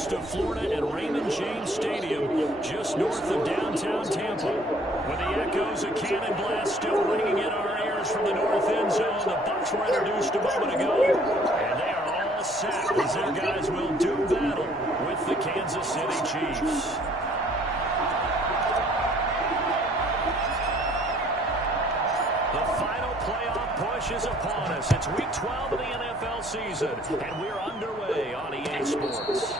coast of Florida at Raymond James Stadium, just north of downtown Tampa. With the echoes of cannon blast still ringing in our ears from the north end zone, the Bucs were introduced a moment ago, and they are all set as their guys will do battle with the Kansas City Chiefs. The final playoff push is upon us. It's Week 12 of the NFL season, and we're underway on EA Sports.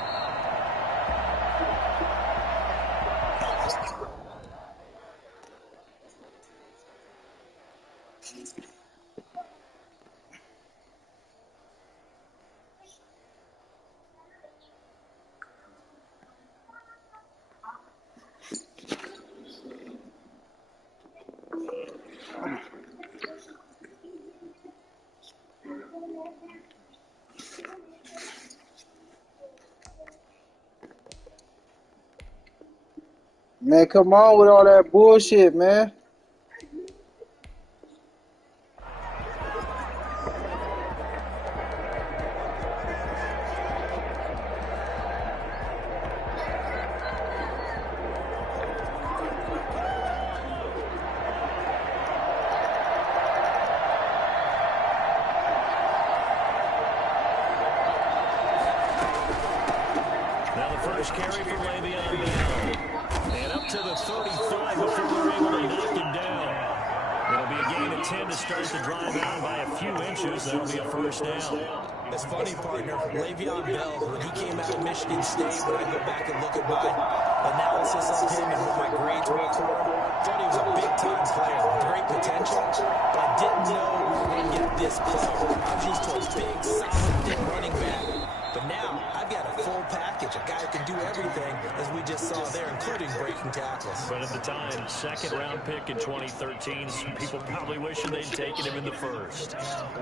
Man, come on with all that bullshit, man. Now the first carry for Le'Veon Bell. And up to the 35 before they're able to knock him down. It'll be a gain of 10 to start the drive out by a few inches. That'll be a first down. It's funny, partner. Le'Veon Bell, when he came out of Michigan State, when I go back and look at my analysis of him and what my grades were for him, thought he was a big-time player, great potential, but I didn't know we were going to get this player. I was used to a big, solid, thick running back. But now, I've got a full package, a guy who can do everything, as we just saw there, including breaking tackles. But at the time, second-round pick in 2013, some people probably wishing they'd taken him in the first.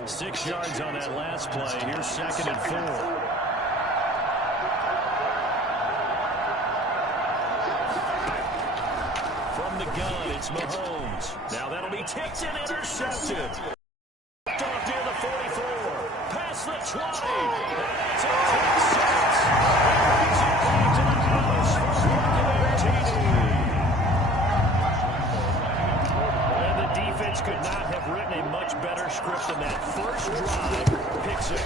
6 yards on that last play. Here's 2nd and 4. From the gun, it's Mahomes. Now that'll be tipped and intercepted. Off near the 44. Past the 20. That's a 26. Brings it back to the house for and the defense could not have written a much better script than that first drive. Pick 6.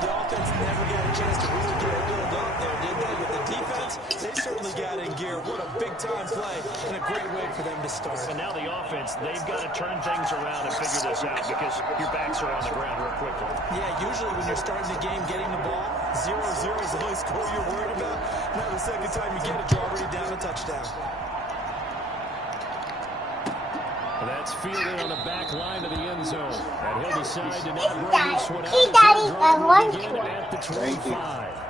The offense never got a chance to really get it built up there, did they? But the defense, they certainly got in gear. What a big-time play and a great way for them to start. And now the offense, they've got to turn things around and figure this out because your backs are on the ground real quickly. Yeah, usually when you're starting the game, getting the ball, 0-0 is the only score you're worried about. Now the second time you get it, you're already down a touchdown. That's fielded on the back line of the end zone. And he'll decide to not bring this one out. So begin at the 25.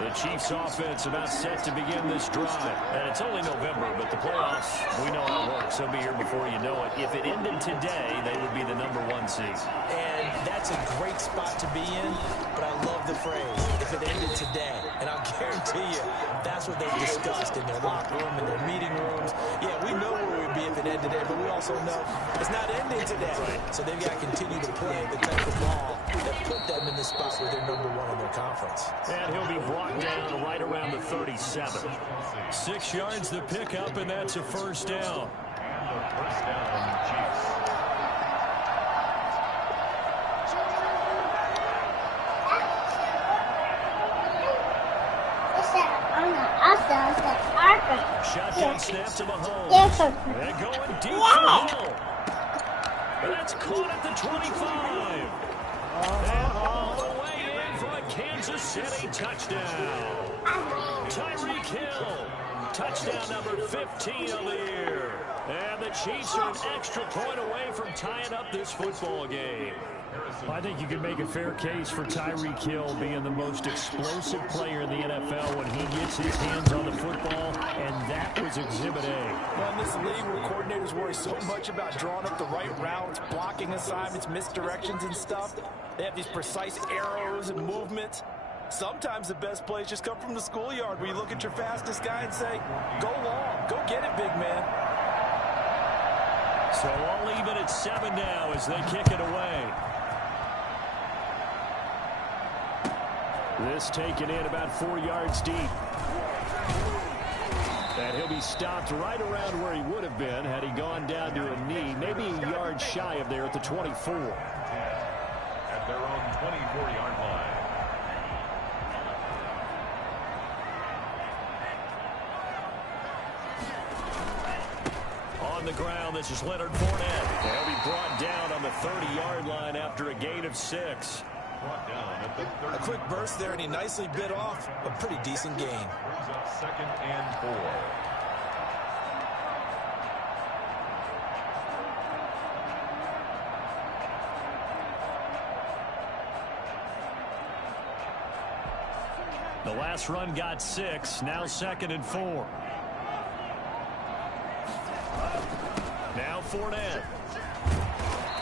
The Chiefs offense about set to begin this drive. And it's only November, but the playoffs, we know how it works. They'll be here before you know it. If it ended today, they would be the #1 seed. And that's a great spot to be in, but I love the phrase, if it ended today. And I'll guarantee you, that's what they've discussed in their locker room, in their meeting rooms. Yeah, we know where we'd be if it ended today, but we also know it's not ending today. Right. So they've got to continue to play the type of ball that put them in the spot where they're #1 in their conference. And he'll be brought down right around the 37. 6 yards the pickup, and that's a first down. First down, Chiefs. Shotgun snap to Mahomes. And going deep for Hill. And that's caught at the 25. And all the way in for a Kansas City touchdown. Tyreek Hill. Touchdown number 15 of the year. And the Chiefs are an extra point away from tying up this football game. I think you can make a fair case for Tyreek Hill being the most explosive player in the NFL when he gets his hands on the football, and that was Exhibit A. Well, in this league where coordinators worry so much about drawing up the right routes, blocking assignments, misdirections and stuff, they have these precise arrows and movements. Sometimes the best plays just come from the schoolyard where you look at your fastest guy and say, go long, go get it, big man. So all even at 7 now as they kick it away. This taken in about 4 yards deep. And he'll be stopped right around where he would have been had he gone down to a knee, maybe a yard shy of there at the 24. At their own 24-yard line. On the ground, this is Leonard Fournette. He'll be brought down on the 30-yard line after a gain of 6. Brought down at the 30. A quick burst there, and he nicely bit off a pretty decent gain. Brings up 2nd and 4. The last run got 6. Now 2nd and 4. Now Fournette.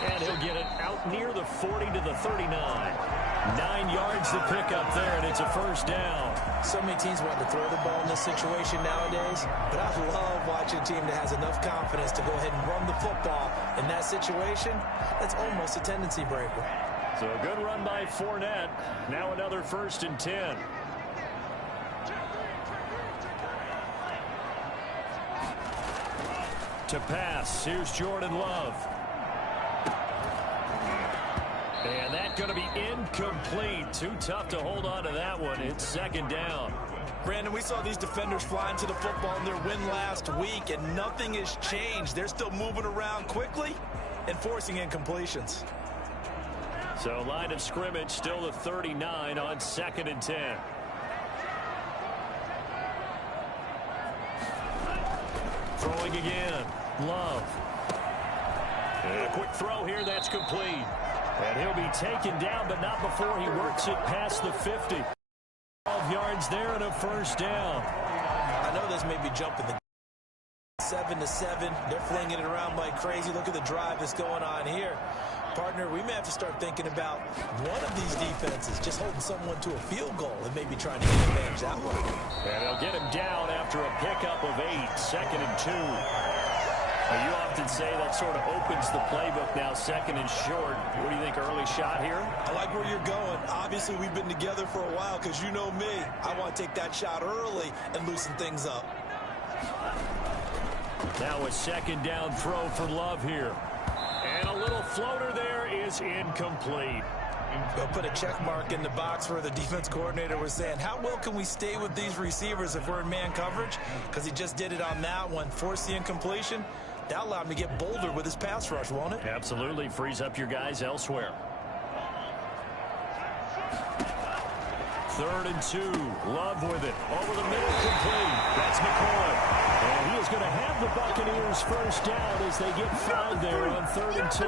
And he'll get it out near the 40 to the 39. 9 yards to pick up there, and it's a first down. So many teams want to throw the ball in this situation nowadays, but I love watching a team that has enough confidence to go ahead and run the football in that situation. That's almost a tendency breaker. So a good run by Fournette. Now another 1st and 10. To pass, here's Jordan Love. And that's going to be incomplete. Too tough to hold on to that one. It's 2nd down. Brandon, we saw these defenders fly into the football in their win last week, and nothing has changed. They're still moving around quickly and forcing incompletions. So line of scrimmage still the 39 on 2nd and 10. Throwing again. Love. And a quick throw here. That's complete. And he'll be taken down, but not before he works it past the 50. 12 yards there and a first down. I know this may be jumping the 7-7. They're flinging it around like crazy. Look at the drive that's going on here. Partner, we may have to start thinking about one of these defenses just holding someone to a field goal and maybe trying to get advantage that way. And they'll get him down after a pickup of 8. 2nd and 2. Now, you often say that sort of opens the playbook now, 2nd and short. What do you think, early shot here? I like where you're going. Obviously, we've been together for a while because you know me. I want to take that shot early and loosen things up. Now a 2nd down throw for Love here. And a little floater there is incomplete. They'll put a check mark in the box where the defense coordinator was saying, how well can we stay with these receivers if we're in man coverage? Because he just did it on that one, forced the incompletion. That'll allow him to get bolder with his pass rush, won't it? Absolutely. Frees up your guys elsewhere. 3rd and 2. Love with it. Over the middle, complete. That's McCoy. And he is going to have the Buccaneers first down as they get 5 there on 3rd and 2.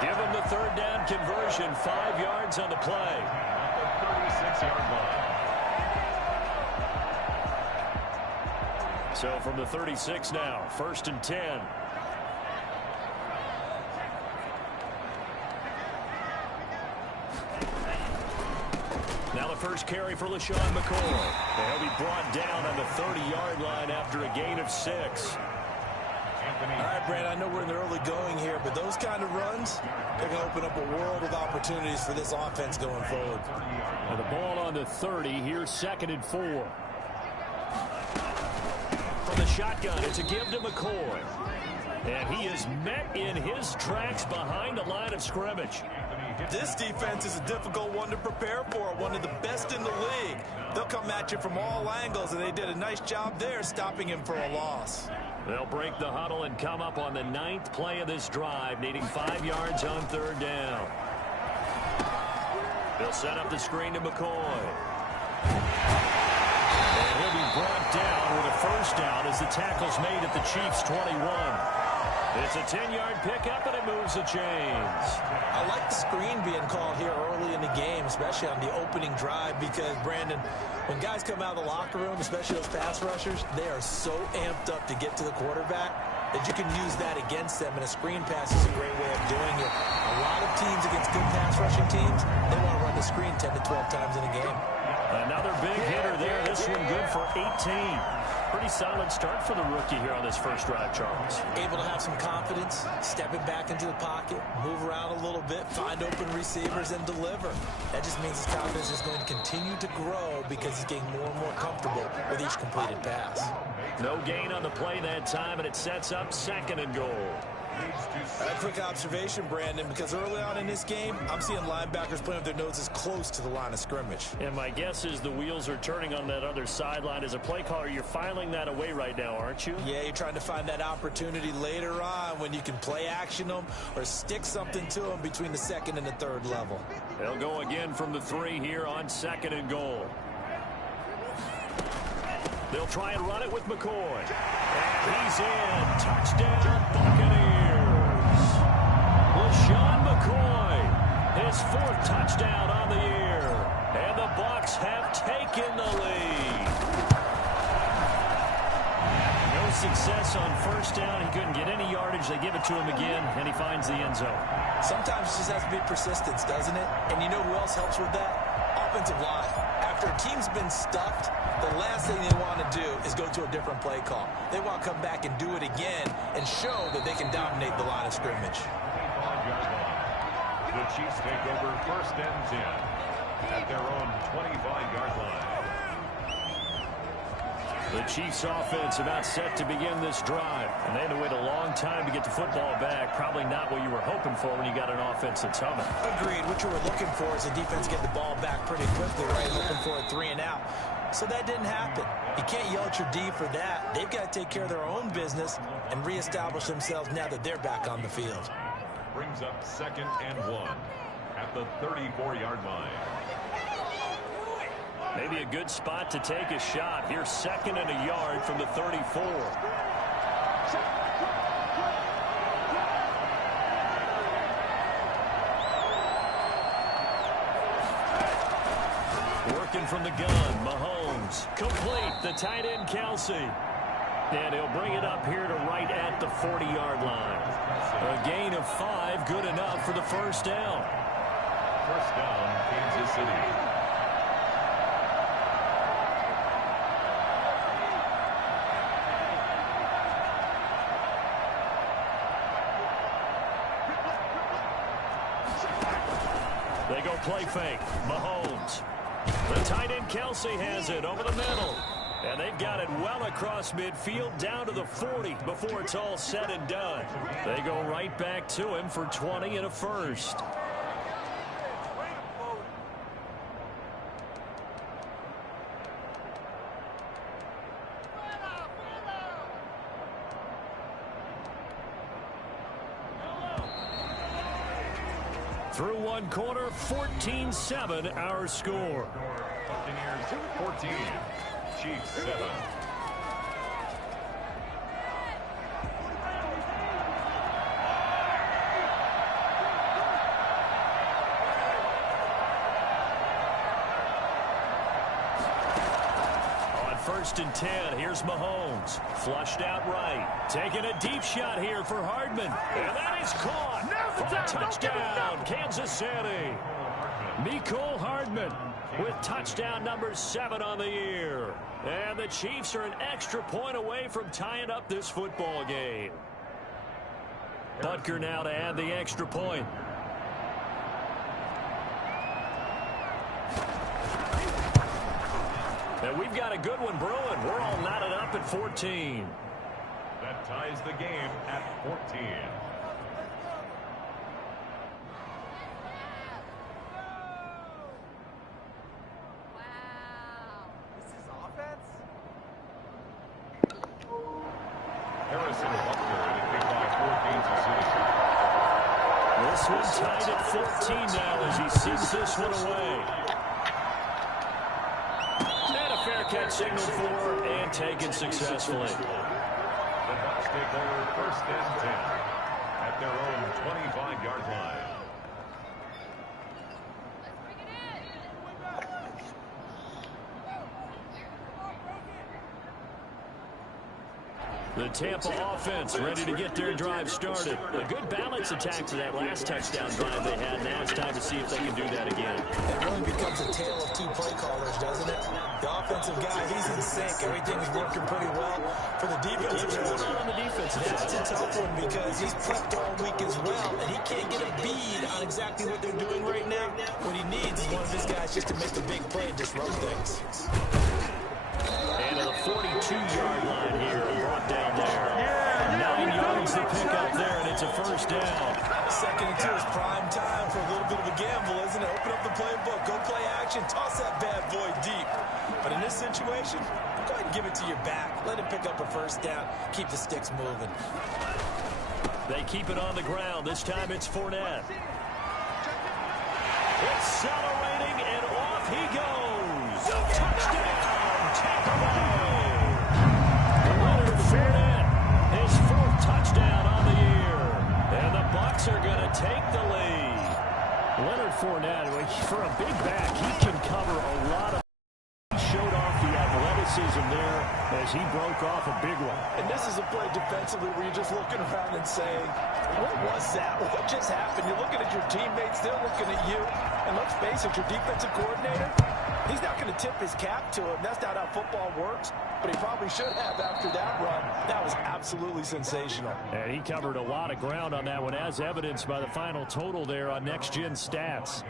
Give them the 3rd down conversion. 5 yards on the play. At the 36-yard line. So from the 36 now, 1st and 10. Now the first carry for LaShawn McCoy. He'll be brought down on the 30-yard line after a gain of 6. All right, Brad, I know we're in the early going here, but those kind of runs, they're going to open up a world of opportunities for this offense going forward. And the ball on the 30. Here's 2nd and 4. From the shotgun, it's a give to McCoy. And he is met in his tracks behind the line of scrimmage. This defense is a difficult one to prepare for, one of the best in the league. They'll come at you from all angles, and they did a nice job there stopping him for a loss. They'll break the huddle and come up on the 9th play of this drive, needing 5 yards on 3rd down. They'll set up the screen to McCoy. And he'll be brought down with a first down as the tackle's made at the Chiefs' 21. It's a 10-yard pickup, and it moves the chains. I like the screen being called here early in the game, especially on the opening drive, because, Brandon, when guys come out of the locker room, especially those pass rushers, they are so amped up to get to the quarterback that you can use that against them, and a screen pass is a great way of doing it. A lot of teams against good pass rushing teams, they want to run the screen 10 to 12 times in a game. Another big hitter there. This one good for 18. Pretty solid start for the rookie here on this first drive, Charles. Able to have some confidence, stepping back into the pocket, move around a little bit, find open receivers, and deliver. That just means his confidence is going to continue to grow because he's getting more and more comfortable with each completed pass. No gain on the play that time, and it sets up 2nd and goal. A quick observation, Brandon, because early on in this game, I'm seeing linebackers playing with their noses close to the line of scrimmage. And my guess is the wheels are turning on that other sideline. As a play caller, you're filing that away right now, aren't you? Yeah, you're trying to find that opportunity later on when you can play action them or stick something to them between the 2nd and the 3rd level. They'll go again from the 3 here on 2nd and goal. They'll try and run it with McCoy. And he's in. Touchdown, Buccaneers. LaShawn McCoy, his 4th touchdown on the year. And the Bucs have taken the lead. No success on 1st down. He couldn't get any yardage. They give it to him again, and he finds the end zone. Sometimes it just has to be persistence, doesn't it? And you know who else helps with that? Offensive line. After a team's been stuffed, the last thing they want to do is go to a different play call. They want to come back and do it again and show that they can dominate the line of scrimmage. The Chiefs take over 1st and 10 at their own 25-yard line. The Chiefs offense about set to begin this drive. And they had to wait a long time to get the football back. Probably not what you were hoping for when you got an offense that's humming. Agreed. What you were looking for is a defense get the ball back pretty quickly, right? Looking for a 3 and out. So that didn't happen. You can't yell at your D for that. They've got to take care of their own business and reestablish themselves now that they're back on the field. Brings up 2nd and 1 at the 34-yard line. Maybe a good spot to take a shot. Here's 2nd and a yard from the 34. Working from the gun, Mahomes. Complete, the tight end, Kelsey. And he'll bring it up here to right at the 40-yard line. A gain of 5, good enough for the 1st down. 1st down, Kansas City. They go play fake. Mahomes. The tight end Kelsey has it over the middle. And they've got it well across midfield down to the 40 before it's all said and done. They go right back to him for 20 and a 1st. Through one quarter, 14-7 our score. Buccaneers 14, Chiefs 7. On 1st and 10, here's Mahomes. Flushed out right. Taking a deep shot here for Hardman. And that is caught. For a touchdown, Kansas City. Mecole Hardman with touchdown number 7 on the year. And the Chiefs are an extra point away from tying up this football game. Butker now to add the extra point. And we've got a good one brewing. We're all knotted up at 14. That ties the game at 14. Harrison Butker in a kickoff for Kansas City. This one tied at 14 now as he sends this one away. And a fair catch signal for and taken successfully. The Bucs take over 1st and 10 at their own 25-yard line. The Tampa offense ready to get their drive started. A good balance attack to that last touchdown drive they had. Now it's time to see if they can do that again. It really becomes a tale of 2 play callers, doesn't it? The offensive guy, he's in sync. Everything's working pretty well. For the defensive guy, on the defensive that's a tough one because he's prepped all week as well, and he can't get a bead on exactly exactly what they're doing right now. What he needs is one of his guys just to make a big play and disrupt things. And to the 42-yard line here, brought down there. 9 yards to pick up there, and it's a first down. 2nd and 2 is prime time for a little bit of a gamble, isn't it? Open up the playbook, go play action, toss that bad boy deep. But in this situation, go ahead and give it to your back. Let him pick up a first down. Keep the sticks moving. They keep it on the ground. This time it's Fournette. Accelerating, and off he goes. Touchdown, Tampa Bay. Leonard Fournette, his 4th touchdown on the year. And the Bucs are going to take the lead. Leonard Fournette, for a big back, he can cover a lot of. Showed off the athleticism there as he broke off a big one. And this is a play defensively where you're just looking around and saying, what was that? What just happened? You're looking at your teammates, they're looking at you. And let's face it, your defensive coordinator, he's not going to tip his cap to him. That's not how football works. But he probably should have after that run. That was absolutely sensational. And he covered a lot of ground on that one, as evidenced by the final total there on Next Gen Stats.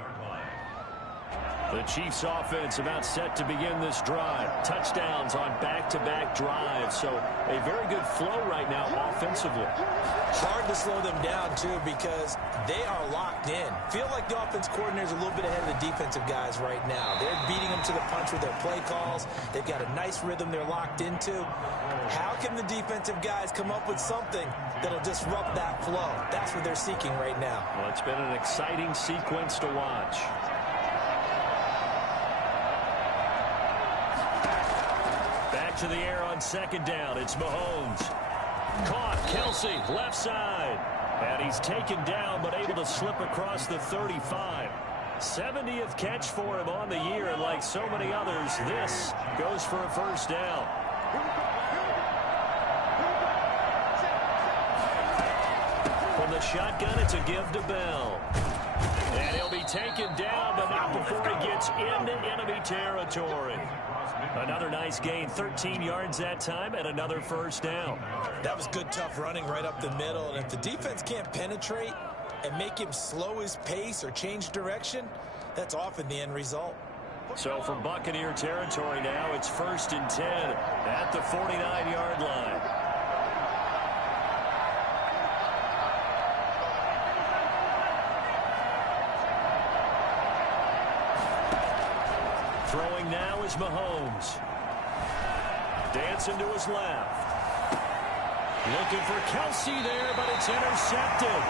The Chiefs offense about set to begin this drive. Touchdowns on back-to-back drives. So a very good flow right now offensively. Hard to slow them down, too, because they are locked in. Feel like the offense coordinator is a little bit ahead of the defensive guys right now. They're beating them to the punch with their play calls. They've got a nice rhythm they're locked into. How can the defensive guys come up with something that'll disrupt that flow? That's what they're seeking right now. Well, it's been an exciting sequence to watch. To the air on 2nd down. It's Mahomes. Caught. Kelsey, left side. And he's taken down, but able to slip across the 35. 70th catch for him on the year, and like so many others, this goes for a first down. From the shotgun, it's a give to Bell. And he'll be taken down, but not before he gets into enemy territory. Another nice gain, 13 yards that time, and another first down. That was good, tough running right up the middle. And if the defense can't penetrate and make him slow his pace or change direction, that's often the end result. So from Buccaneer territory now, it's 1st and 10 at the 49-yard line. Throwing now is Mahomes. Dancing to his left. Looking for Kelsey there, but it's intercepted.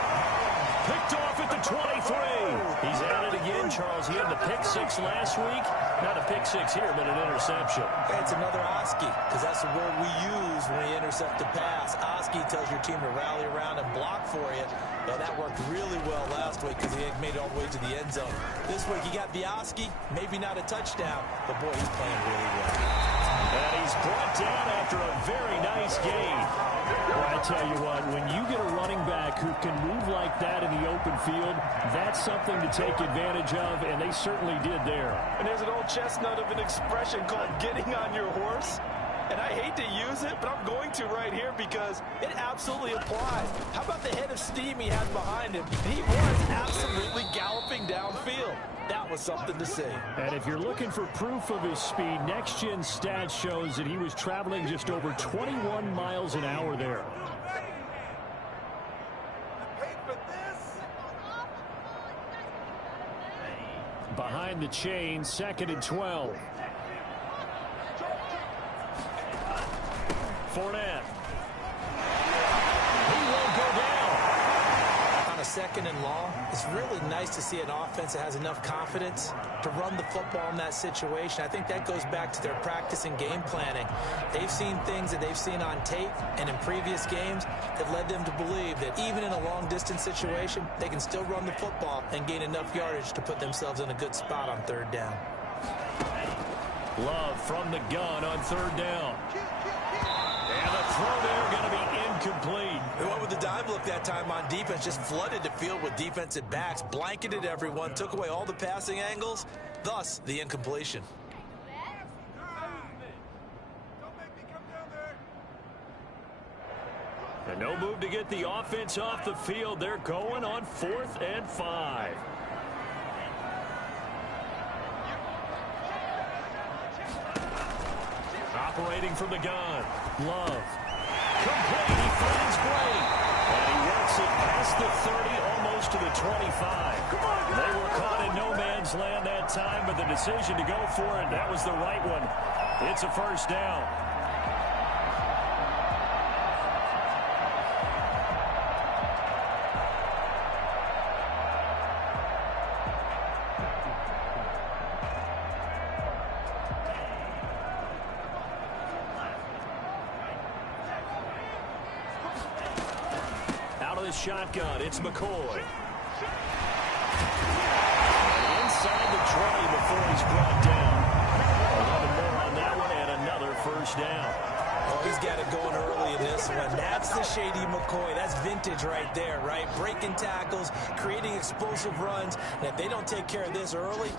Picked off at the 23. He's at it again, Charles. He had the pick 6 last week. Not a pick 6 here, but an interception. It's another Oski, because that's the word we use when we intercept a pass. Oski tells your team to rally around and block for you. Now, that worked really well last week because he made it all the way to the end zone. This week, he got the Oski, maybe not a touchdown, but, boy, he's playing really well. And he's brought down after a very nice gain. Well, I tell you what, when you get a running back who can move like that in the open field, that's something to take advantage of, and they certainly did there. And there's an old chestnut of an expression called getting on your horse. And I hate to use it, but I'm going to right here because it absolutely applies. How about the head of steam he had behind him? He was absolutely galloping downfield. That was something to see. And if you're looking for proof of his speed, Next Gen Stats shows that he was traveling just over 21 miles an hour there. Behind the chain, 2nd and 12. Fournette. He won't go down. On a 2nd and long, it's really nice to see an offense that has enough confidence to run the football in that situation. I think that goes back to their practice and game planning. They've seen things that they've seen on tape and in previous games that led them to believe that even in a long-distance situation, they can still run the football and gain enough yardage to put themselves in a good spot on 3rd down. Love from the gun on 3rd down. And the throw there going to be incomplete. They went with the dime look that time on defense, just flooded the field with defensive backs, blanketed everyone, took away all the passing angles, thus the incompletion. And no move to get the offense off the field. They're going on 4th and 5. Operating from the gun. Love. Complete. He finds Gray. And he works it past the 30, almost to the 25. They were caught in no man's land that time, but the decision to go for it, that was the right one. It's a first down. Shotgun, it's McCoy. Inside the 20 before he's brought down. 11 more on that one and another first down. Oh, he's got it going early in this one. That's the shady McCoy. That's vintage right there, right? Breaking tackles, creating explosive runs. And if they don't take care of this early,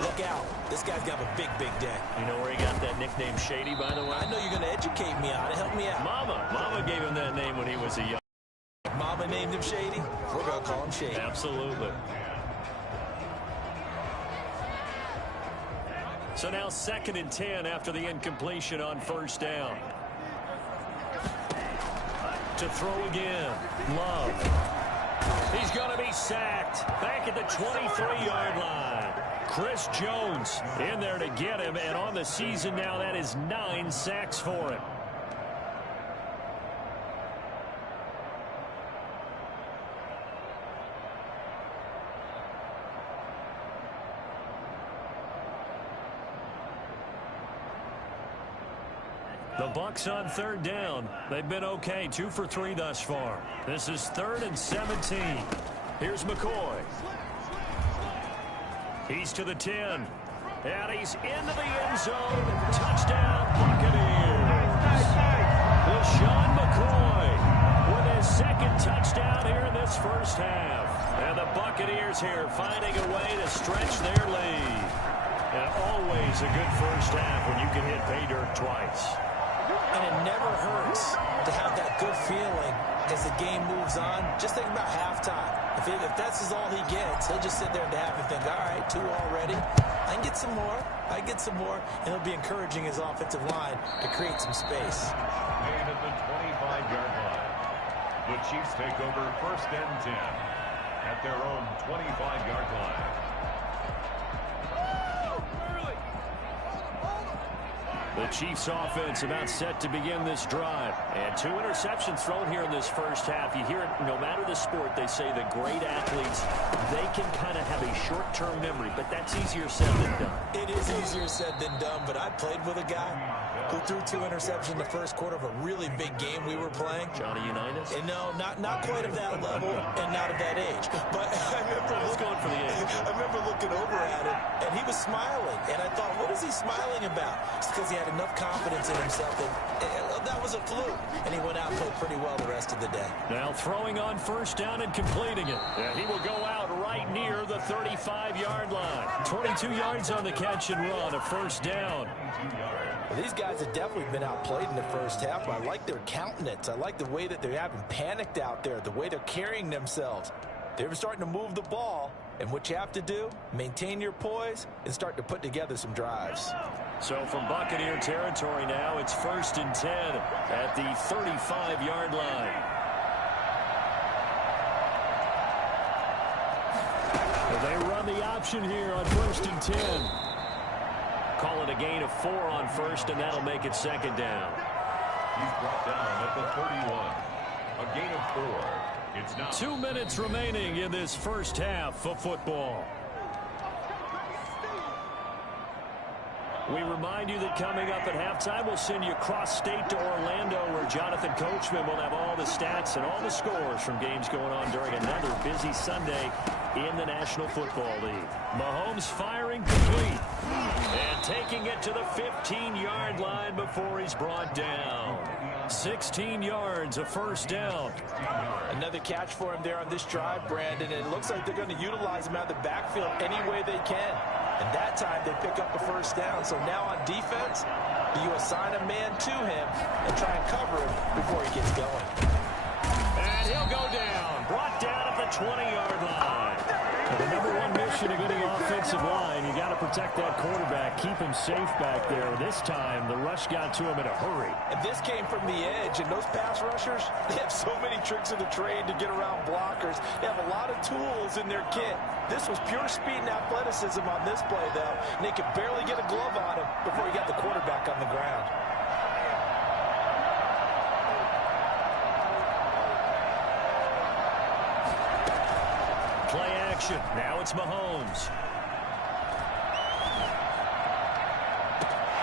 look out. This guy's got a big, big day. You know where he got that nickname Shady, by the way? I know you're going to educate me on it. Help me out. Mama gave him that name when he was a young. Mama named him Shady. We're going to call him Shady. Absolutely. So now 2nd and 10 after the incompletion on first down. To throw again. Love. He's going to be sacked. Back at the 23-yard line. Chris Jones in there to get him. And on the season now, that is 9 sacks for him. The Bucs on 3rd down. They've been okay, 2 for 3 thus far. This is 3rd and 17. Here's McCoy. He's to the 10. And he's into the end zone. Touchdown, Buccaneers. LaShawn McCoy with his 2nd touchdown here in this first half. And the Buccaneers here finding a way to stretch their lead. And always a good first half when you can hit pay dirt twice. And it never hurts to have that good feeling as the game moves on. Just think about halftime. If that's all he gets, he'll just sit there at the half and think, all right, 2 already. I can get some more. I get some more. And he'll be encouraging his offensive line to create some space. Made at the 25-yard line. The Chiefs take over 1st and 10 at their own 25-yard line. The Chiefs offense about set to begin this drive. And 2 interceptions thrown here in this first half. You hear it no matter the sport, they say the great athletes, they can kind of have a short-term memory, but that's easier said than done. It is easier said than done, but I played with a guy who threw 2 interceptions in the first quarter of a really big game we were playing. Johnny Unitas? And no, not quite of that level and not of that age. But I remember looking over at him, and he was smiling. And I thought, what is he smiling about? It's because he had enough confidence in himself that was a fluke. And he went out and played pretty well the rest of the day. Now throwing on first down and completing it. And he will go out right near the 35-yard line. 22 yards on the catch and run, a first down. Well, these guys have definitely been outplayed in the first half. I like their countenance. I like the way that they haven't panicked out there, the way they're carrying themselves. They're starting to move the ball, and what you have to do, maintain your poise and start to put together some drives. So from Buccaneer territory now, it's 1st and 10 at the 35-yard line. They run the option here on 1st and 10. Call it a gain of 4 on first, and that'll make it 2nd down. He's brought down at the 31. A gain of 4. It's now 2 minutes remaining in this first half of football. We remind you that coming up at halftime, we'll send you cross-state to Orlando, where Jonathan Coachman will have all the stats and all the scores from games going on during another busy Sunday in the National Football League. Mahomes firing complete and taking it to the 15-yard line before he's brought down. 16 yards, a first down. Another catch for him there on this drive, Brandon, and it looks like they're going to utilize him out of the backfield any way they can. And that time they pick up the first down. So now on defense, you assign a man to him and try and cover him before he gets going. He'll go down. Brought down at the 20-yard line. The number one mission of any offensive line, you got to protect that quarterback, keep him safe back there. This time, the rush got to him in a hurry. And this came from the edge, and those pass rushers, they have so many tricks of the trade to get around blockers. They have a lot of tools in their kit. This was pure speed and athleticism on this play, though, and they could barely get a glove on him before he got the quarterback on the ground. Play action. Now it's Mahomes.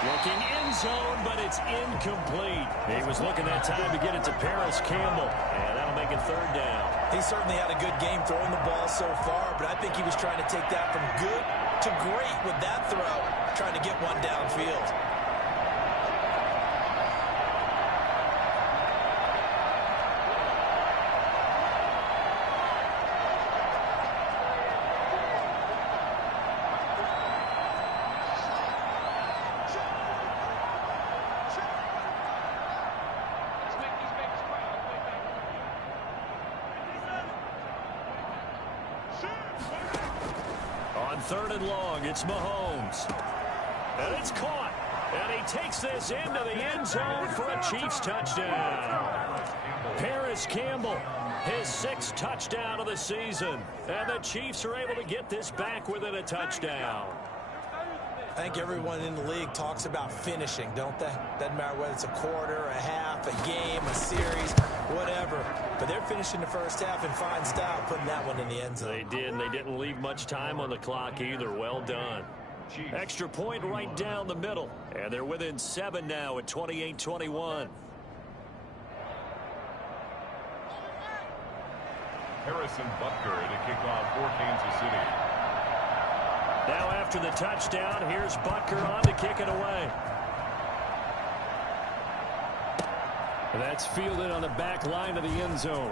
Looking end zone, but it's incomplete. He was looking that time to get it to Paris Campbell, and that'll make it third down. He certainly had a good game throwing the ball so far, but I think he was trying to take that from good to great with that throw, trying to get one downfield. Third and long, it's Mahomes. And it's caught. And he takes this into the end zone for a Chiefs touchdown. Paris Campbell, his 6th touchdown of the season. And the Chiefs are able to get this back within a touchdown. I think everyone in the league talks about finishing, don't they? Doesn't matter whether it's a quarter, a half, a game, a series, whatever. But they're finishing the first half in fine style, putting that one in the end zone. They did, and they didn't leave much time on the clock either. Well done. Extra point right down the middle. And they're within 7 now at 28-21. Harrison Butker to kick off for Kansas City. Now after the touchdown, here's Butker on to kick it away. That's fielded on the back line of the end zone.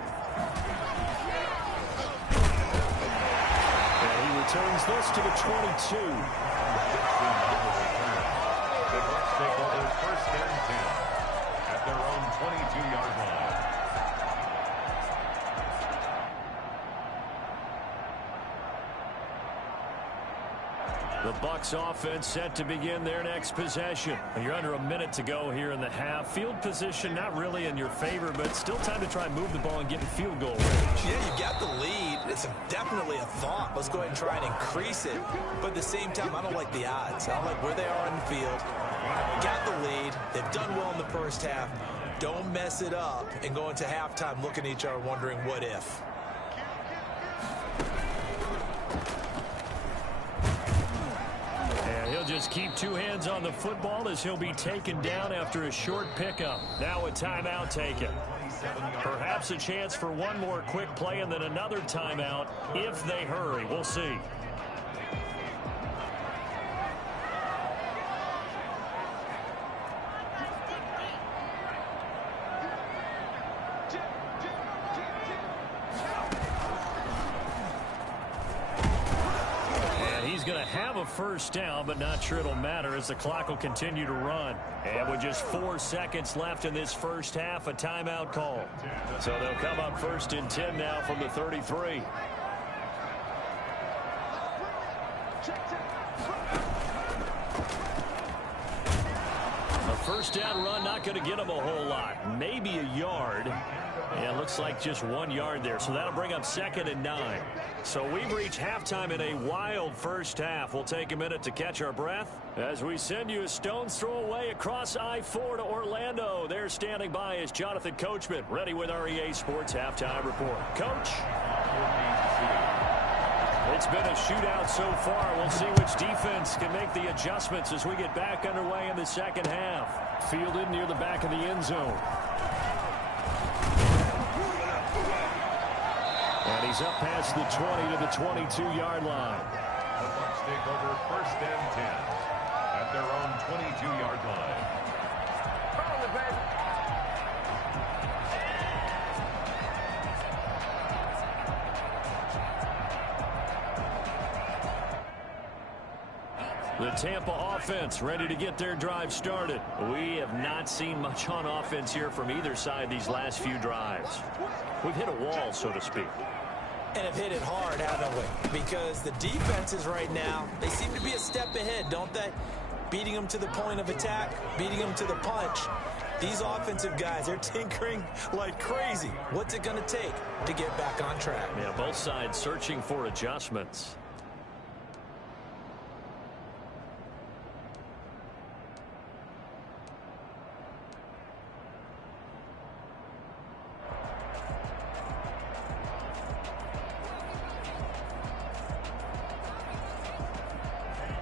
And he returns this to the 22. The Bucs take over first and 10 at their own 22-yard line. The Bucs offense set to begin their next possession. You're under a minute to go here in the half. Field position not really in your favor, but still time to try and move the ball and get in field goal range. Yeah, you got the lead. It's definitely a thought. Let's go ahead and try and increase it. But at the same time, I don't like the odds. I don't like where they are on the field. Got the lead. They've done well in the first half. Don't mess it up and go into halftime looking at each other wondering what if. And he'll just keep 2 hands on the football as he'll be taken down after a short pickup. Now a timeout taken. Perhaps a chance for one more quick play and then another timeout if they hurry. We'll see. Have a first down, but not sure it'll matter as the clock will continue to run. And with just 4 seconds left in this first half, a timeout call. So they'll come up first and 10 now from the 33. A first down run, not going to get them a whole lot. Maybe a yard. Yeah, looks like just 1 yard there. So that'll bring up 2nd and 9. So we've reached halftime in a wild first half. We'll take a minute to catch our breath as we send you a stone's throw away across I-4 to Orlando. There standing by is Jonathan Coachman, ready with our EA Sports Halftime Report. Coach? It's been a shootout so far. We'll see which defense can make the adjustments as we get back underway in the second half. Fielded near the back of the end zone. And he's up past the 20 to the 22-yard line. The Bucs take over first and 10 at their own 22-yard line. The Tampa offense ready to get their drive started. We have not seen much on offense here from either side these last few drives. We've hit a wall, so to speak. And have hit it hard, haven't we? Because the defenses right now, they seem to be a step ahead, don't they? Beating them to the point of attack, beating them to the punch. These offensive guys, they're tinkering like crazy. What's it going to take to get back on track? Yeah, both sides searching for adjustments.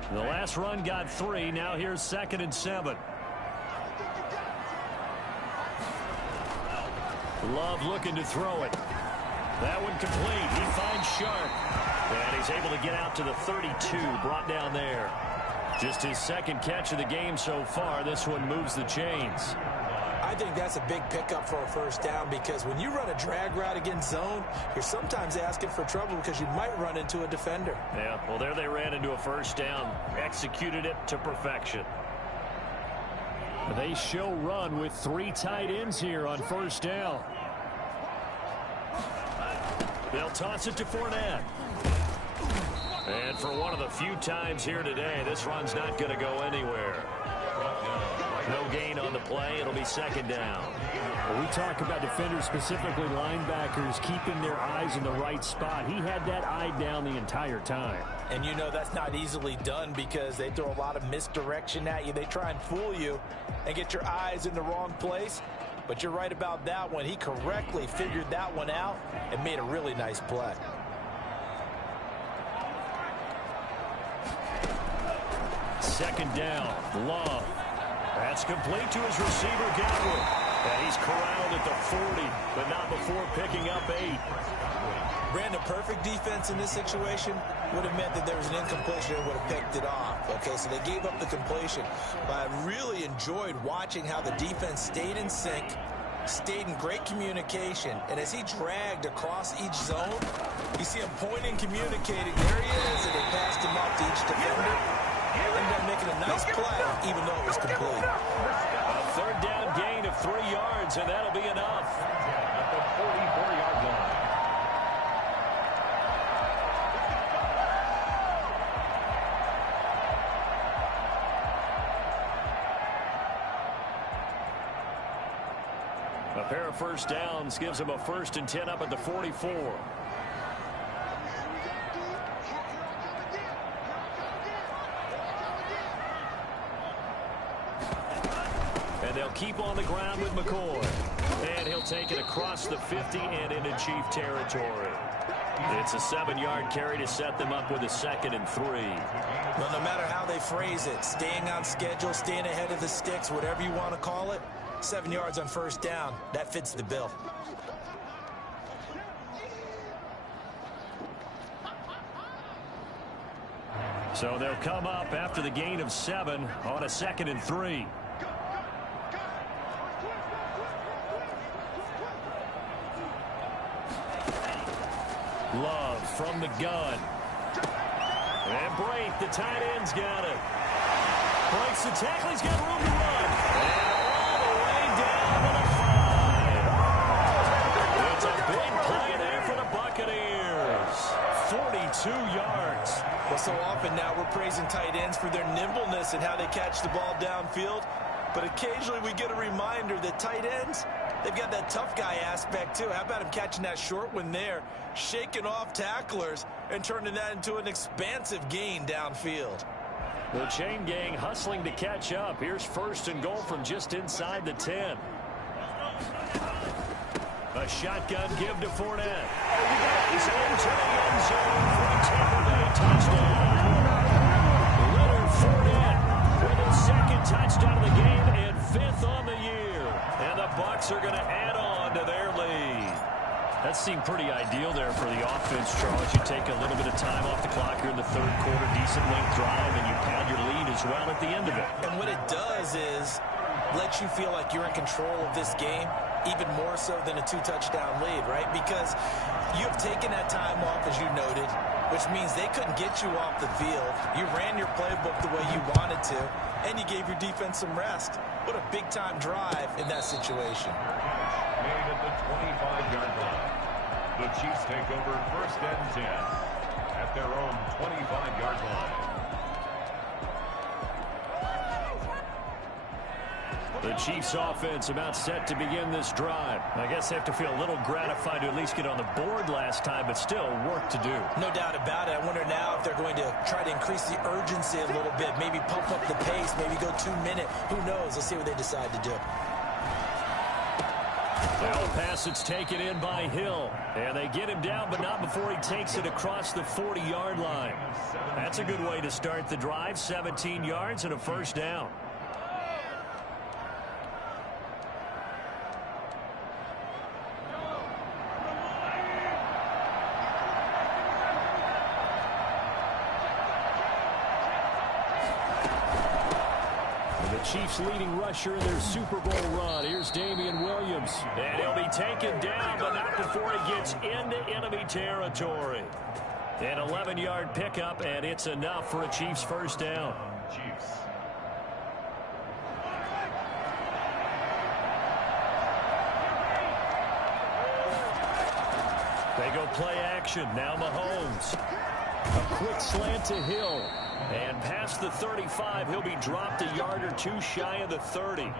The last run got 3. Now here's 2nd and 7. Love looking to throw it. That one complete. He finds Sharp. And he's able to get out to the 32. Brought down there. Just his 2nd catch of the game so far. This one moves the chains. I think that's a big pickup for a first down because when you run a drag route against zone, you're sometimes asking for trouble because you might run into a defender. Yeah, well, there they ran into a first down. Executed it to perfection. They show run with 3 tight ends here on first down. They'll toss it to Fournette. And for one of the few times here today, this run's not going to go anywhere. No gain on the play. It'll be 2nd down. Well, we talk about defenders, specifically linebackers, keeping their eyes in the right spot. He had that eye down the entire time. And you know that's not easily done because they throw a lot of misdirection at you. They try and fool you and get your eyes in the wrong place. But you're right about that one. He correctly figured that one out and made a really nice play. Second down. Love. That's complete to his receiver, Godwin. And he's corralled at the 40, but not before picking up 8. Brandon, perfect defense in this situation would have meant that there was an incompletion and would have picked it off. Okay, so they gave up the completion. But I really enjoyed watching how the defense stayed in sync, stayed in great communication. And as he dragged across each zone, you see him pointing, communicating. There he is, and they passed him off to each defender. Ended up making a nice play, even though it was complete. A 3rd down gain of 3 yards, and that'll be enough. At the 44-yard line. A pair of first downs gives him a 1st and 10 up at the 44. And they'll keep on the ground with McCoy. And he'll take it across the 50 and into Chief territory. It's a 7-yard carry to set them up with a 2nd and 3. Well, no matter how they phrase it, staying on schedule, staying ahead of the sticks, whatever you want to call it, 7 yards on first down, that fits the bill. So they'll come up after the gain of 7 on a 2nd and 3. Love from the gun. And Brate, the tight end's got it. Breaks the tackle. He's got room to run. And all the way down to the 5. It's a big play there for the Buccaneers. 42 yards. Well, so often now we're praising tight ends for their nimbleness and how they catch the ball downfield. But occasionally we get a reminder that tight ends, they've got that tough guy aspect too. How about him catching that short one there, shaking off tacklers, and turning that into an expansive gain downfield? The chain gang hustling to catch up. Here's 1st and goal from just inside the 10. A shotgun give to Fournette. He's into the end zone for a Tampa Bay touchdown. Leonard Fournette with his 2nd touchdown of the game and 5th on the year. And the Bucs are going to add on to their lead. That seemed pretty ideal there for the offense, Charles. You take a little bit of time off the clock here in the 3rd quarter, decent length drive, and you pad your lead as well at the end of it. And what it does is let you feel like you're in control of this game, even more so than a 2-touchdown lead, right? Because you've taken that time off, as you noted. which means they couldn't get you off the field. You ran your playbook the way you wanted to, and you gave your defense some rest. What a big-time drive in that situation. Made at the 25-yard line. The Chiefs take over 1st and 10 at their own 25-yard line. The Chiefs offense about set to begin this drive. I guess they have to feel a little gratified to at least get on the board last time, but still work to do. No doubt about it. I wonder now if they're going to try to increase the urgency a little bit, maybe pump up the pace, maybe go 2 minute. Who knows? Let's see what they decide to do. Now a pass that's taken in by Hill. And they get him down, but not before he takes it across the 40-yard line. That's a good way to start the drive. 17 yards and a 1st down. Chiefs leading rusher in their Super Bowl run. Here's Damian Williams. And he'll be taken down, but not before he gets into enemy territory. An 11-yard pickup, and it's enough for a Chiefs 1st down. Chiefs. They go play action. Now Mahomes. A quick slant to Hill. And past the 35, he'll be dropped a yard or two shy of the 30.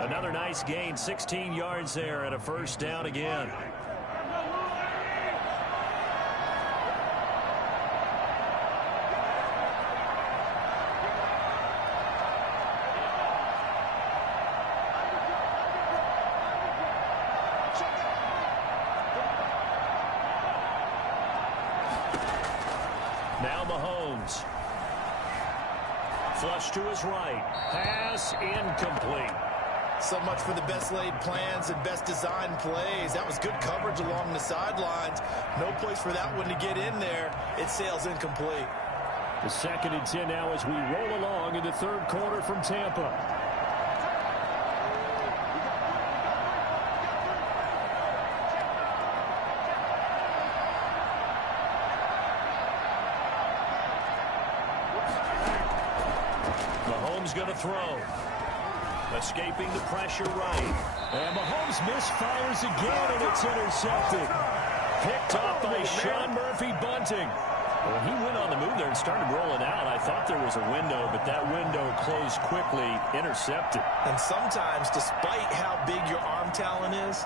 Another nice gain, 16 yards there, and a 1st down again. Now Mahomes. Flush to his right. Pass incomplete. So much for the best laid plans and best designed plays. That was good coverage along the sidelines. No place for that one to get in there. It sails incomplete. The 2nd and 10 now as we roll along in the 3rd quarter from Tampa. Going to throw. Escaping the pressure right. And Mahomes misfires again, and it's intercepted. Picked off by Sean Murphy Bunting. Well, he went on the move there and started rolling out. I thought there was a window, but that window closed quickly. Intercepted. And sometimes, despite how big your arm talent is,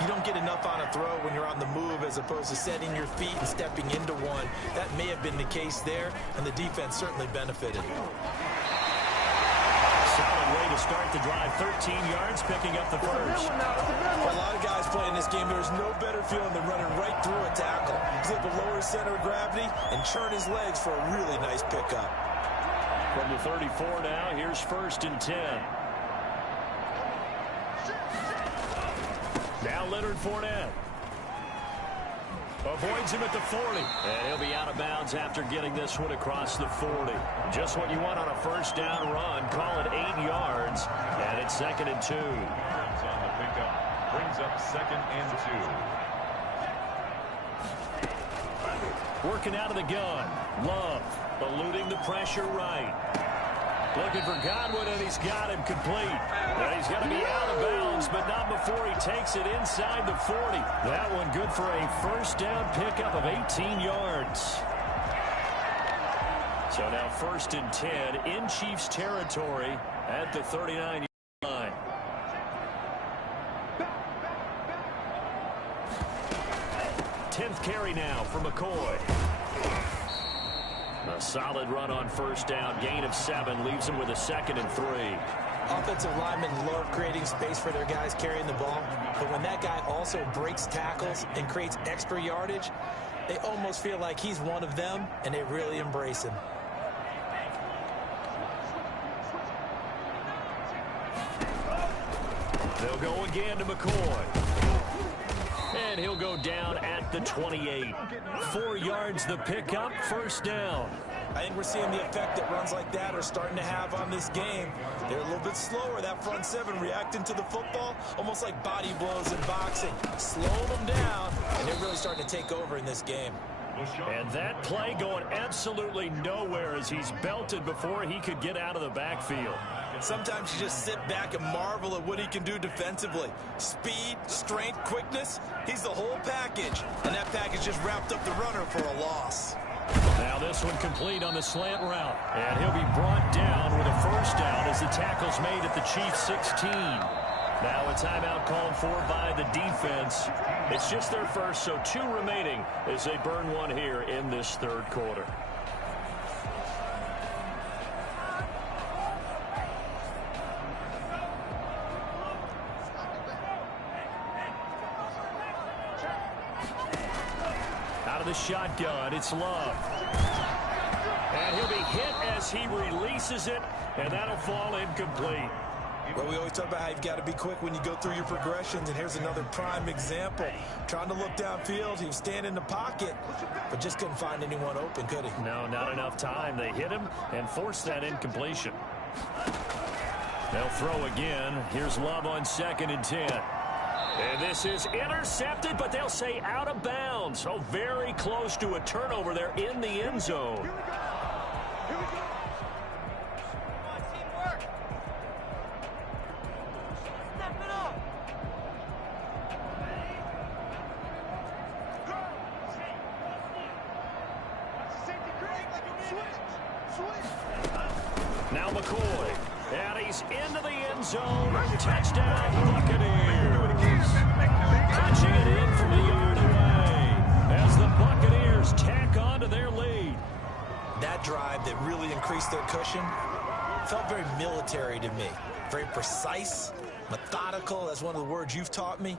you don't get enough on a throw when you're on the move as opposed to setting your feet and stepping into one. That may have been the case there, and the defense certainly benefited. Solid way to start the drive. 13 yards, picking up the 1st. For a lot of guys playing this game, there's no better feeling than running right through a tackle. He's able to lower his center of gravity and churn his legs for a really nice pickup. From the 34 now, here's 1st and 10. Now Leonard Fournette. Avoids him at the 40. And he'll be out of bounds after getting this one across the 40. Just what you want on a 1st down run. Call it 8 yards. And it's 2nd and 2. On the pickup. Brings up 2nd and 2. Working out of the gun. Love eluding the pressure right. Looking for Godwin, and he's got him complete. And he's going to be out of bounds, but not before he takes it inside the 40. That one good for a 1st down pickup of 18 yards. So now 1st and 10 in Chiefs territory at the 39-yard line. Tenth carry now for McCoy. A solid run on 1st down. Gain of 7 leaves him with a 2nd and 3. Offensive linemen love creating space for their guys carrying the ball. But when that guy also breaks tackles and creates extra yardage, they almost feel like he's one of them, and they really embrace him. They'll go again to McCoy. And he'll go down at the 28. 4 yards the pickup, 1st down. I think we're seeing the effect that runs like that are starting to have on this game. They're a little bit slower, that front 7, reacting to the football, almost like body blows in boxing. Slowing them down, and they're really starting to take over in this game. And that play going absolutely nowhere as he's belted before he could get out of the backfield. Sometimes you just sit back and marvel at what he can do defensively. Speed, strength, quickness, he's the whole package. And that package just wrapped up the runner for a loss. Now this one complete on the slant route. And he'll be brought down with a first down as the tackle's made at the Chiefs 16. Now a timeout called for by the defense. It's just their first, so 2 remaining as they burn one here in this third quarter. Out of the shotgun, it's Love. And he'll be hit as he releases it, and that'll fall incomplete. Well, we always talk about how you've got to be quick when you go through your progressions, and here's another prime example. Trying to look downfield, he was standing in the pocket, but just couldn't find anyone open, could he? No, not enough time. They hit him and forced that incompletion. They'll throw again. Here's Love on 2nd and 10. And this is intercepted, but they'll say out of bounds. So very close to a turnover there in the end zone. Now McCoy, and he's into the end zone. Touchdown, Buccaneers. Punching it in from a yard away as the Buccaneers tack on to their lead. That drive that really increased their cushion felt very military to me. Very precise, methodical. That's one of the words you've taught me.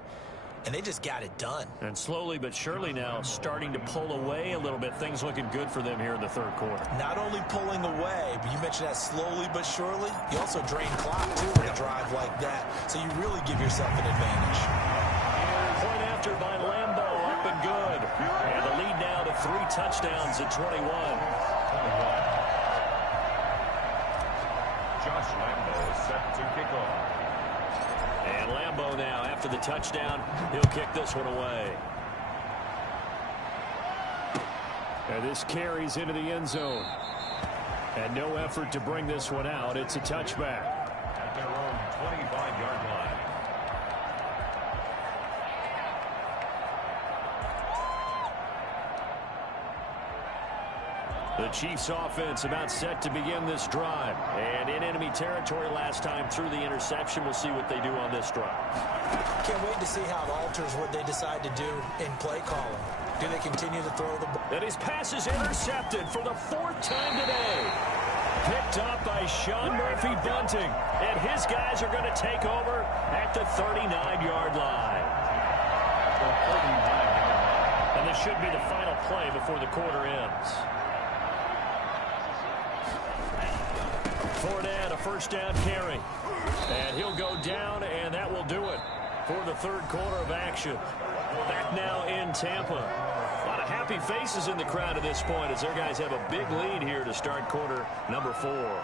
And they just got it done. And slowly but surely now starting to pull away a little bit. Things looking good for them here in the third quarter. Not only pulling away, but you mentioned that slowly but surely. You also drain clock, too, with a drive like that. So you really give yourself an advantage. Point after by Lambeau, up and good. And the lead now to 3 touchdowns at 21. Josh Lambeau is set to kick off. And Lambeau now, after the touchdown, he'll kick this one away. And this carries into the end zone. And no effort to bring this one out. It's a touchback. At their own 25-yard line. The Chiefs offense about set to begin this drive. And in enemy territory last time through the interception. We'll see what they do on this drive. Can't wait to see how it alters what they decide to do in play calling. Do they continue to throw the ball? And his pass is intercepted for the 4th time today. Picked up by Sean Murphy Bunting. And his guys are going to take over at the 39-yard line. And this should be the final play before the quarter ends. Fournette, a first down carry. And he'll go down, and that will do it for the third quarter of action. Back now in Tampa. A lot of happy faces in the crowd at this point as their guys have a big lead here to start quarter number 4.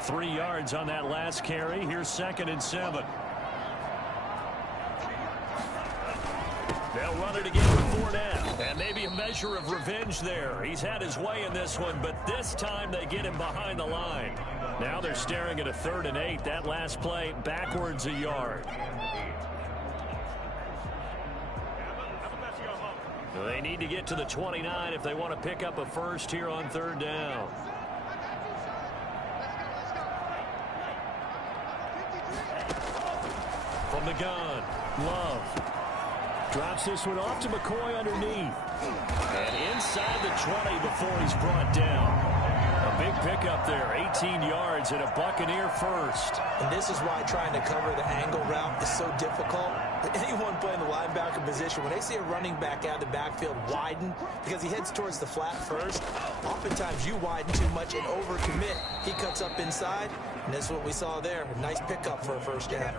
3 yards on that last carry. Here's 2nd and 7. They'll run it again with Fournette. And maybe a measure of revenge there. He's had his way in this one, but this time they get him behind the line. Now they're staring at a 3rd and 8. That last play backwards a yard. They need to get to the 29 if they want to pick up a first here on 3rd down. From the gun, Love. Drops this one off to McCoy underneath. And inside the 20 before he's brought down. A big pickup there, 18 yards and a Buccaneer first. And this is why trying to cover the angle route is so difficult. Anyone playing the linebacker position, when they see a running back out of the backfield widen, because he heads towards the flat first, oftentimes you widen too much and overcommit. He cuts up inside, and that's what we saw there. A nice pickup for a first down.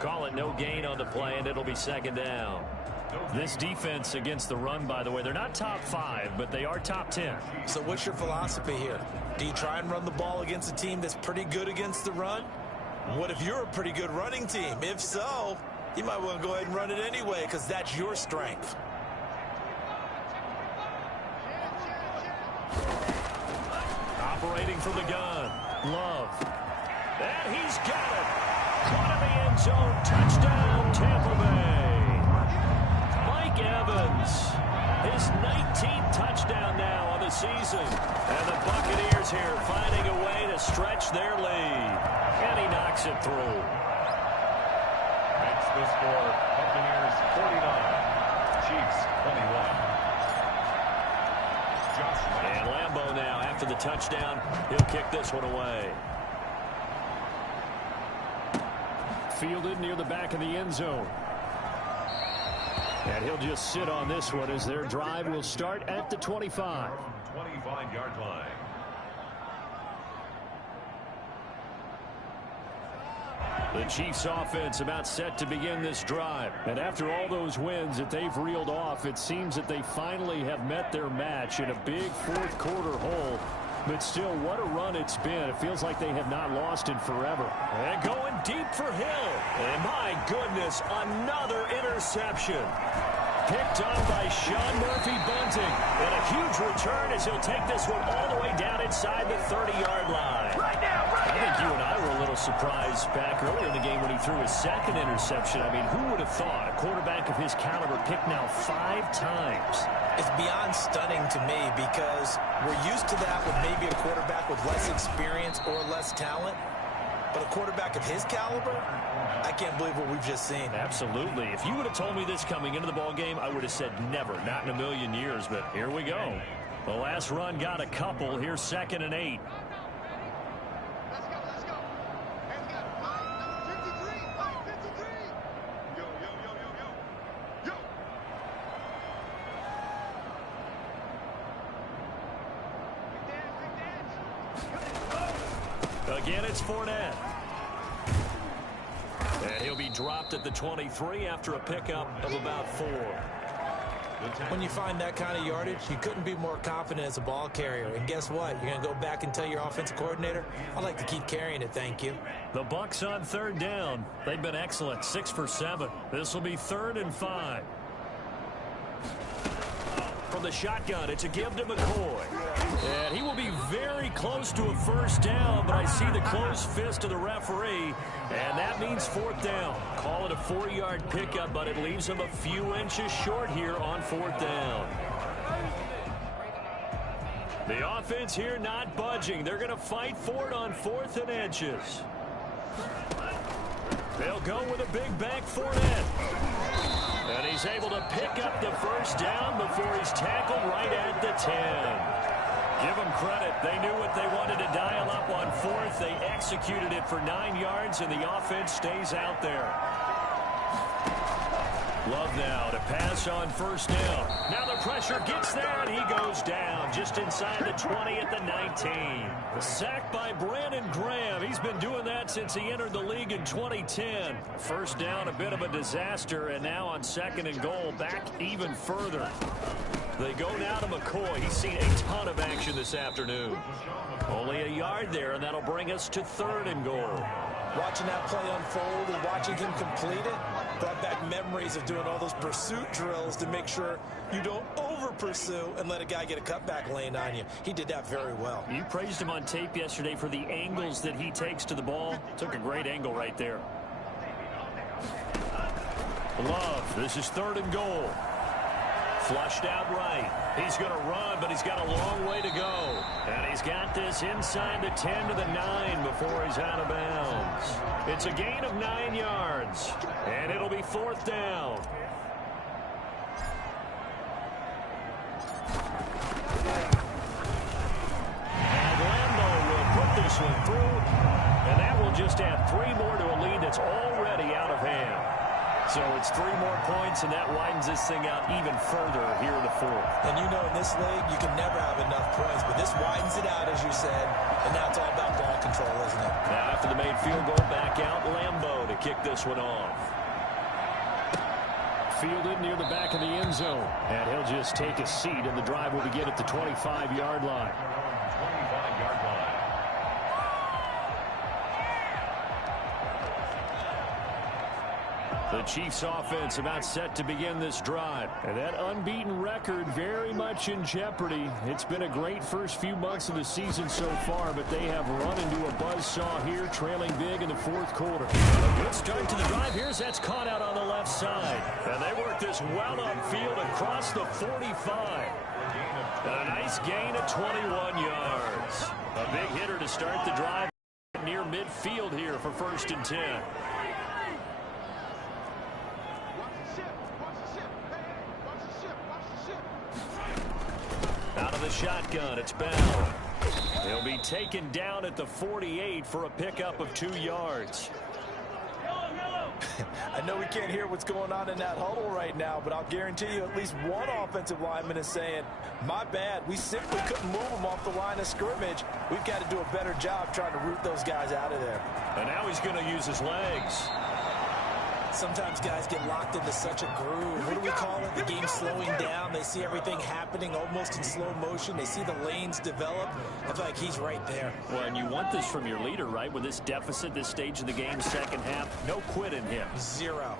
Call it no gain on the play, and it'll be 2nd down. This defense against the run, by the way, they're not top 5, but they are top 10. So what's your philosophy here? Do you try and run the ball against a team that's pretty good against the run? What if you're a pretty good running team? If so, you might want to go ahead and run it anyway because that's your strength. operating from the gun. Love. And he's got it. Caught in the end zone. Touchdown, Tampa Bay. Mike Evans. His 19th touchdown now on the season. And the Buccaneers here finding a way to stretch their lead. And he knocks it through. Makes the score Buccaneers 49, Chiefs 21. And Lambeau now, after the touchdown, he'll kick this one away. Fielded near the back of the end zone. And he'll just sit on this one as their drive will start at the 25. 25-yard line. The Chiefs offense about set to begin this drive. And after all those wins that they've reeled off, it seems that they finally have met their match in a big fourth quarter hole. But still, what a run it's been. It feels like they have not lost in forever. And going deep for Hill. And my goodness, another interception. Picked on by Sean Murphy-Bunting. And a huge return as he'll take this one all the way down inside the 30-yard line. I think you and I were a little surprised back earlier in the game when he threw his second interception. I mean, who would have thought a quarterback of his caliber picked now 5 times? It's beyond stunning to me because we're used to that with maybe a quarterback with less experience or less talent. But a quarterback of his caliber, I can't believe what we've just seen. Absolutely. If you would have told me this coming into the ball game, I would have said never, not in a million years. But here we go. The last run got a couple. Here's 2nd and 8. Again, it's Fournette. And he'll be dropped at the 23 after a pickup of about 4. When you find that kind of yardage, you couldn't be more confident as a ball carrier. And guess what? You're going to go back and tell your offensive coordinator, I'd like to keep carrying it, thank you. The Bucs on 3rd down. They've been excellent, 6 for 7. This will be 3rd and 5. From the shotgun, it's a give to McCoy. And he will be very close to a first down, but I see the closed fist of the referee, and that means 4th down. Call it a 4-yard pickup, but it leaves him a few inches short here on 4th down. The offense here not budging. They're going to fight for it on 4th and inches. They'll go with a big bank Fournette. And he's able to pick up the first down before he's tackled right at the 10. Give them credit. They knew what they wanted to dial up on 4th. They executed it for 9 yards, and the offense stays out there. Love now to pass on 1st down. Now the pressure gets there, and he goes down just inside the 20 at the 19. Sacked by Brandon Graham. He's been doing that since he entered the league in 2010. First down, a bit of a disaster, and now on 2nd and goal, back even further. They go now to McCoy. He's seen a ton of action this afternoon. Only a yard there, and that'll bring us to 3rd and goal. Watching that play unfold and watching him complete it brought back memories of doing all those pursuit drills to make sure you don't over-pursue and let a guy get a cutback lane on you. He did that very well. You praised him on tape yesterday for the angles that he takes to the ball. Took a great angle right there. Love, this is 3rd and goal. Flushed out right. He's going to run, but he's got a long way to go. And he's got this inside the 10 to the 9 before he's out of bounds. It's a gain of 9 yards, and it'll be 4th down. And Lambeau will put this one through, and that will just add 3 more to a lead that's already out of hand. So it's 3 more points, and that widens this thing out even further here in the 4th. And you know, in this league, you can never have enough points, but this widens it out, as you said, and now it's all about ball control, isn't it? Now after the made field goal, back out Lambeau to kick this one off. Fielded near the back of the end zone. And he'll just take a seat, and the drive will begin at the 25-yard line. 25-yard line. The Chiefs offense about set to begin this drive. And that unbeaten record very much in jeopardy. It's been a great first few months of the season so far, but they have run into a buzzsaw here, trailing big in the fourth quarter. A good start to the drive. Here's that's caught out on the left side. And they work this well upfield across the 45. And a nice gain of 21 yards. A big hitter to start the drive near midfield here for 1st and 10. Out of the shotgun, it's Bell. He'll be taken down at the 48 for a pickup of 2 yards. I know we can't hear what's going on in that huddle right now, but I'll guarantee you at least one offensive lineman is saying, my bad, we simply couldn't move them off the line of scrimmage. We've got to do a better job trying to root those guys out of there. And now he's going to use his legs. Sometimes guys get locked into such a groove. What do we call it? The game slowing down. They see everything happening almost in slow motion. They see the lanes develop. I feel like he's right there. Well, and you want this from your leader, right? With this deficit, this stage of the game, second half, no quit in him. 0.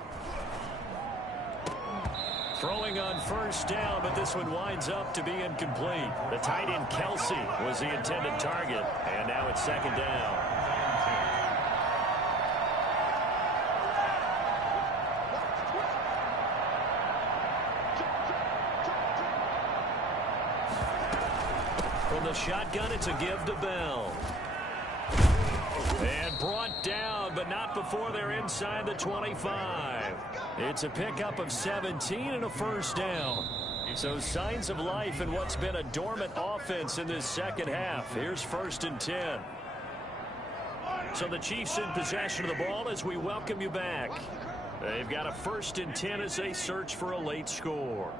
Throwing on 1st down, but this one winds up to be incomplete. The tight end Kelsey was the intended target, and now it's 2nd down. From the shotgun, it's a give to Bell. And brought down, but not before they're inside the 25. It's a pickup of 17 and a 1st down. So signs of life in what's been a dormant offense in this second half. Here's 1st and 10. So the Chiefs in possession of the ball as we welcome you back. They've got a 1st and 10 as they search for a late score.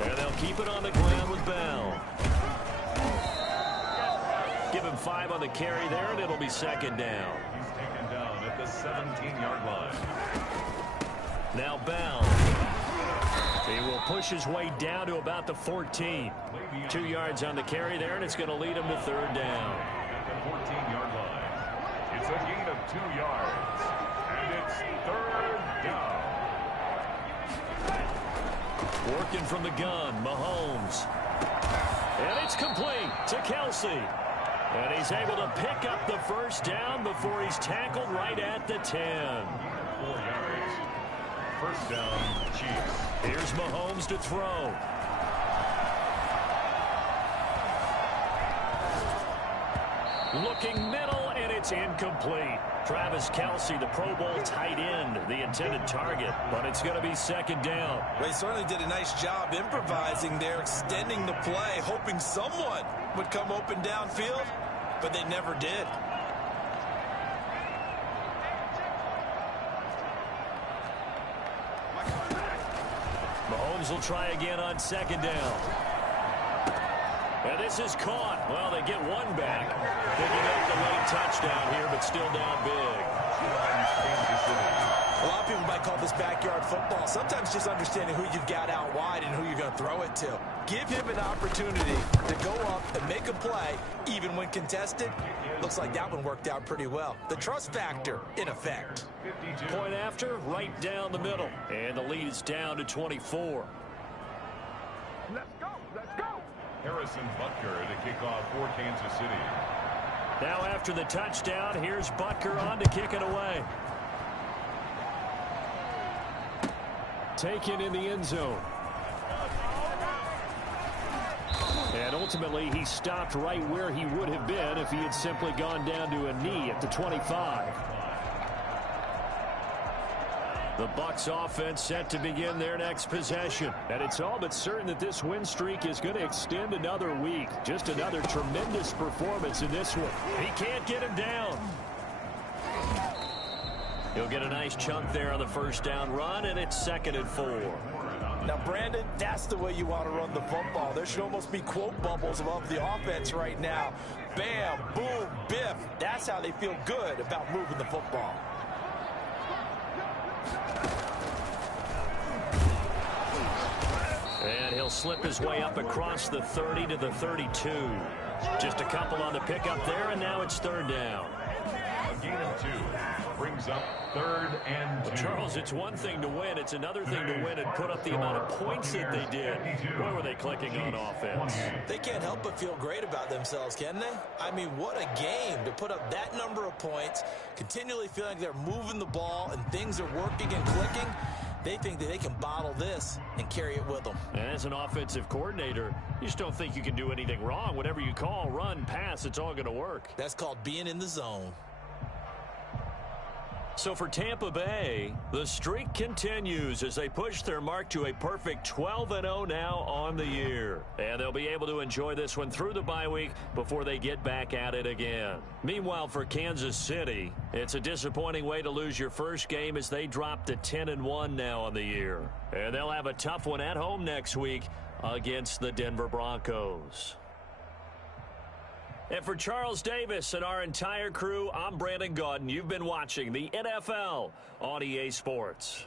And they'll keep it on the ground with Bell. Give him 5 on the carry there, and it'll be 2nd down. He's taken down at the 17-yard line. Now Bell. He will push his way down to about the 14. 2 yards on the carry there, and it's going to lead him to 3rd down. At the 14-yard line. It's a gain of 2 yards. And it's 3rd down. Working from the gun, Mahomes. And it's complete to Kelsey. And he's able to pick up the 1st down before he's tackled right at the 10. 4 yards. 1st down, Chiefs. Here's Mahomes to throw. Looking middle, and it's incomplete. Travis Kelsey, the Pro Bowl tight end, the intended target, but it's going to be 2nd down. They certainly did a nice job improvising there, extending the play, hoping someone would come open downfield, but they never did. Mahomes will try again on 2nd down. And this is caught. Well, they get one back. Picking up the late touchdown here, but still down big. A lot of people might call this backyard football. Sometimes just understanding who you've got out wide and who you're going to throw it to. Give him an opportunity to go up and make a play, even when contested. Looks like that one worked out pretty well. The trust factor in effect. Point after, right down the middle. And the lead is down to 24. Let's go. Let's go. Harrison Butker to kick off for Kansas City. Now after the touchdown, here's Butker on to kick it away. Taken in the end zone. And ultimately, he stopped right where he would have been if he had simply gone down to a knee at the 25. The Bucs offense set to begin their next possession. And it's all but certain that this win streak is going to extend another week. Just another tremendous performance in this one. He can't get him down. He'll get a nice chunk there on the 1st down run, and it's 2nd and 4. Now, Brandon, that's the way you want to run the football. There should almost be quote bubbles above the offense right now. Bam, boom, biff. That's how they feel good about moving the football. And he'll slip his way up across the 30 to the 32. Just a couple on the pickup there, and now it's 3rd down. A gain of 2 brings up 3rd and 2. Well, Charles, it's one thing to win. It's another thing to win and put up the amount of points that they did. Boy, were they clicking on offense. They can't help but feel great about themselves, can they? I mean, what a game to put up that number of points, continually feeling like they're moving the ball and things are working and clicking. They think that they can bottle this and carry it with them. And as an offensive coordinator, you just don't think you can do anything wrong. Whatever you call, run, pass, it's all going to work. That's called being in the zone. So for Tampa Bay, the streak continues as they push their mark to a perfect 12-0 now on the year. And they'll be able to enjoy this one through the bye week before they get back at it again. Meanwhile, for Kansas City, it's a disappointing way to lose your first game as they drop to 10-1 now on the year. And they'll have a tough one at home next week against the Denver Broncos. And for Charles Davis and our entire crew, I'm Brandon Gaudin. You've been watching the NFL on EA Sports.